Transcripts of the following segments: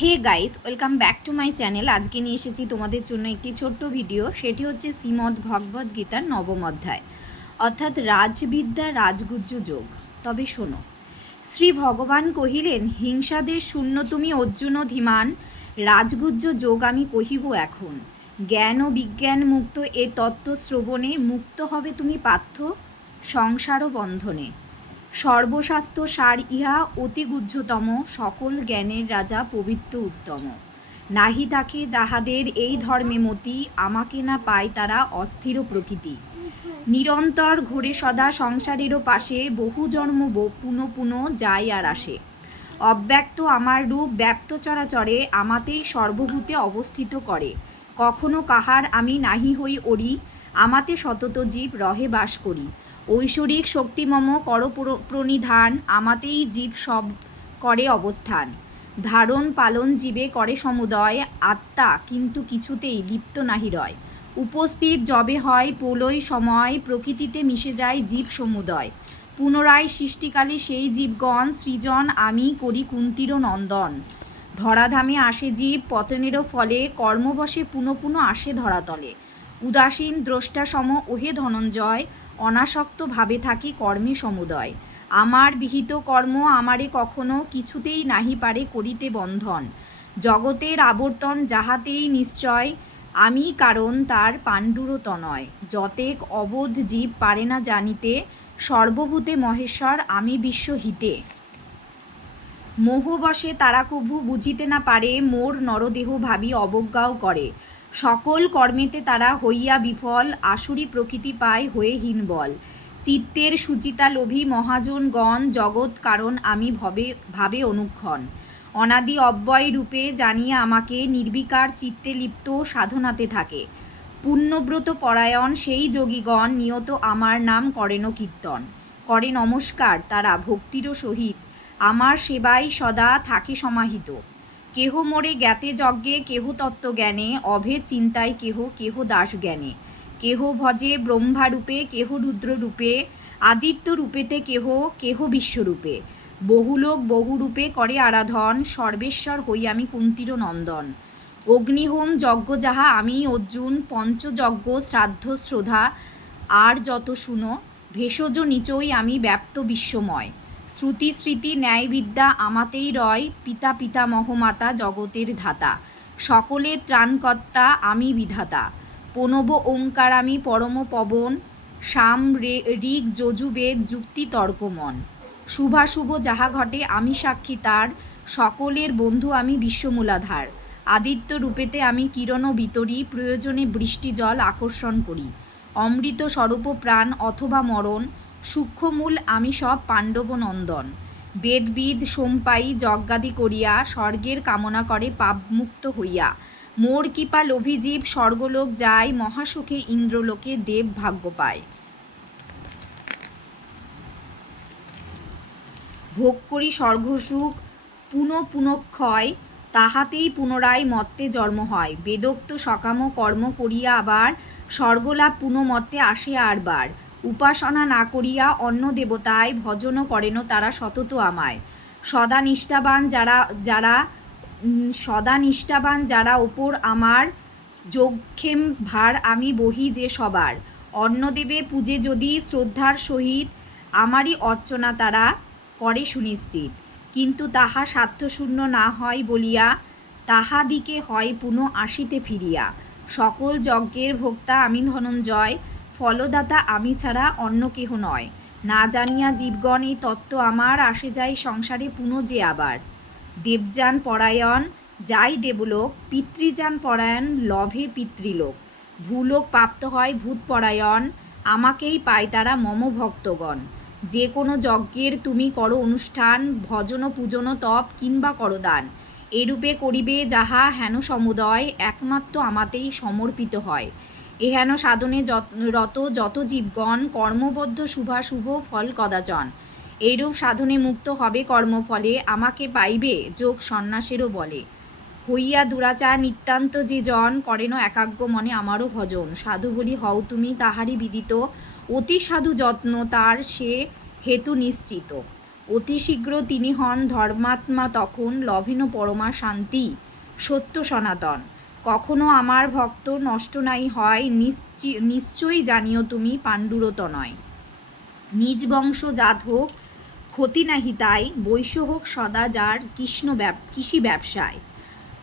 Hey guys, welcome back to my channel. আজকে নিয়ে এসেছি তোমাদের জন্য একটি ছোট্ট ভিডিও। সেটি হচ্ছে শ্রীমদ্ ভগবদ্ গীতার নবম অধ্যায়, অর্থাৎ রাজবিদ্যা রাজগুহ্য যোগ। তবে শোনো, শ্রী ভগবান কহিলেন, হিংসাদের শূন্য তুমি অর্জুন ধীমান, রাজগুহ্য যোগ আমি কহিব এখন। জ্ঞান ও বিজ্ঞান মুক্ত এ তত্ত্ব শ্রবণে মুক্ত হবে তুমি পার্থ সংসার বন্ধনে। সর্বশাস্ত্র সার ইহা অতি গুহ্যতম, সকল জ্ঞানের রাজা পবিত্র উত্তম। নাহি থাকে যাহাদের এই ধর্মে মতি, আমাকে না পায় তারা অস্থির প্রকৃতি। নিরন্তর ঘোরে সদা সংসারেরও পাশে, বহু জন্ম পুনঃ পুনঃ যায় আর আসে। অব্যক্ত আমার রূপ ব্যাপ্ত চরাচরে, আমাতেই সর্বভূতে অবস্থিত করে। কখনো কাহার আমি নাহি হই ওরি, আমাতে সতত জীব রহে বাস করি। ঐশ্বরিক শক্তিমম কর প্রণিধান, আমাতেই জীব সব করে অবস্থান। ধারণ পালন জীবে করে সমুদয়, আত্মা কিন্তু কিছুতেই লিপ্ত নাহি রয়। উপস্থিত যবে হয় প্রলয় সময়, প্রকৃতিতে মিশে যায় জীব সমুদয়। পুনরায় সৃষ্টিকালে সেই জীবগণ, সৃজন আমি করি কুন্তির নন্দন। ধরাধামে আসে জীব পতনেরও ফলে, কর্মবশে পুনঃ পুনঃ আসে ধরাতলে। উদাসীন দ্রষ্টা সম ওহে ধনঞ্জয়, অনাসক্ত ভাবে থাকি কর্মে সমুদয়। আমার বিহিত কর্ম আমারে কখনো কিছুতেই নাহি পারে করিতে বন্ধন। জগতের আবর্তন যাহাতেই নিশ্চয়, আমি কারণ তার পাণ্ডুরও তনয়। যতেক অবোধ জীব পারে না জানিতে, সর্বভূতে মহেশ্বর আমি বিশ্বহিতে। মোহবশে তারা কভু বুঝিতে না পারে, মোর নরদেহ ভাবি অবজ্ঞাও করে। সকল কর্মেতে তারা হইয়া বিফল, আসুরি প্রকৃতি পায় হয়ে হীনবল। চিত্তের সুচিতা লোভী মহাজনগণ, জগৎ কারণ আমি ভাবে অনুক্ষণ। অনাদি অব্যয় রূপে জানিয়া আমাকে, নির্বিকার চিত্তে লিপ্ত সাধনাতে থাকে। পুণ্যব্রত পরায়ণ সেই যোগীগণ, নিয়ত আমার নাম করেন কীর্তন। করে নমস্কার তারা ভক্তিরও সহিত, আমার সেবায় সদা থাকে সমাহিত। কেহ মোরে জ্ঞাতে যজ্ঞে, কেহ তত্ত্বজ্ঞানে, অভেদ চিন্তায় কেহ কেহ দাস জ্ঞানে। কেহ ভজে ব্রহ্মারূপে, কেহ রুদ্ররূপে, আদিত্য রূপেতে কেহ কেহ বিশ্বরূপে। বহুলোক বহুরূপে করে আরাধন, সর্বেশ্বর হই আমি কুন্তির নন্দন। অগ্নিহোম যজ্ঞ যাহা আমি অর্জুন, পঞ্চযজ্ঞ শ্রাদ্ধ শ্রদ্ধা আর যত শুনো, ভেষজ নিচই আমি ব্যাপ্ত বিশ্বময়। শ্রুতি স্মৃতি ন্যায়বিদ্যা আমাতেই রয়, পিতা পিতামহ মাতা জগতের ধাতা। সকলের ত্রাণকর্তা আমি বিধাতা, প্রণব ওঙ্কার আমি পরম পবন। সাম ঋগ যজুবেদ যুক্তি তর্কমন, শুভাশুভ যাহা ঘটে আমি সাক্ষী তার। সকলের বন্ধু আমি বিশ্বমূলাধার, আদিত্য রূপেতে আমি কিরণ বিতরী, প্রয়োজনে বৃষ্টি জল আকর্ষণ করি। অমৃত স্বরূপ প্রাণ অথবা মরণ, সূক্ষ্মমূল আমি সব পাণ্ডব নন্দন। বেদবিদ সোমপায়ী যজ্ঞাদি করিয়া, স্বর্গের কামনা করে পাপমুক্ত হইয়া। মোর কৃপা লোভী জীব স্বর্গলোক যায়, মহাসুখে ইন্দ্রলোকে দেব ভাগ্য পায়। ভোগ করি স্বর্গসুখ পুনঃক্ষয়, তাহাতেই পুনরায় মত্তে জন্ম হয়। বেদোক্ত সকাম কর্ম করিয়া আবার, স্বর্গলাভ পুনঃমত্তে আসে আরবার। উপাসনা না করিয়া অন্য দেবতায়, ভজন করেন তারা সতত আমায়। সদা নিষ্ঠাবান যারা ওপর আমার, যোগক্ষেম ভার আমি বহি যে সবার। অন্নদেবে পূজে যদি শ্রদ্ধার সহিত, আমারই অর্চনা তারা করে সুনিশ্চিত। কিন্তু তাহা স্বার্থশূন্য না হয় বলিয়া, তাহাদিকে হয় পুনঃ আসিতে ফিরিয়া। সকল যজ্ঞের ভোক্তা আমি ধনঞ্জয়, ফলদাতা আমি ছাড়া অন্য কেহ নয়। না জানিয়া জীবগণ এই তত্ত্ব আমার, আসে যায় সংসারে পুনঃ যে আবার। দেবযান পরায়ণ যাই দেবলোক, পিতৃযান পরায়ণ লভে পিতৃলোক। ভূলোক প্রাপ্ত হয় ভূতপরায়ণ, আমাকেই পায় তারা মম ভক্তগণ। যে কোনো যজ্ঞের তুমি করো অনুষ্ঠান, ভজন পূজন তপ কিংবা করো দান। এরূপে করিবে যাহা হেন সমুদয়, একমাত্র আমাতেই সমর্পিত হয়। এহেন সাধনে রত যত জীবগণ, কর্মবদ্ধ শুভাশুভ ফল কদাচন। এইরূপ সাধনে মুক্ত হবে কর্মফলে, আমাকে পাইবে যোগ সন্ন্যাসেরও বলে। হইয়া দুরাচার নিতান্ত যে জন, করেন একাগ্র মনে আমারও ভজন। সাধু বলি হও তুমি তাহারই বিদিত, অতি সাধু যত্ন তার সে হেতু নিশ্চিত। অতি শীঘ্র তিনি হন ধর্মাত্মা, তখন লভেন পরমা শান্তি সত্য সনাতন। কখনো আমার ভক্ত নষ্ট নাই হয়, নিশ্চয়ই জানিও তুমি পাণ্ডুরত নয়। নিজ বংশ জাত হোক ক্ষতি নাহি তাই, বৈশ্য হোক সদা যার কৃষি ব্যবসায়,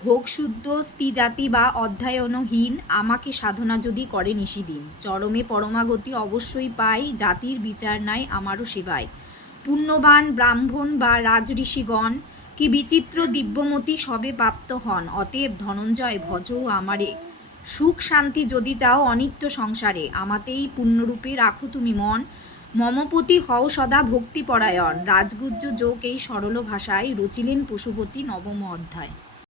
হোক শুদ্ধ স্ত্রীজাতি বা অধ্যয়নহীন, আমাকে সাধনা যদি করে নিশিদিন, চরমে পরমাগতি অবশ্যই পাই, জাতির বিচার নাই আমারও সেবায়। পুণ্যবান ব্রাহ্মণ বা রাজঋষিগণ কি বিচিত্র দিব্যমতি সবে প্রাপ্ত হন, অতএব ধনঞ্জয় ভজও আমারে। সুখ শান্তি যদি চাও অনিত্য সংসারে, আমাতেই পুণ্যরূপে রাখো তুমি মন, মমপতি হও সদা ভক্তিপরায়ণ। রাজগুজ্জ যোগ এই সরল ভাষায় রচিলেন পশুপতি নবম অধ্যায়।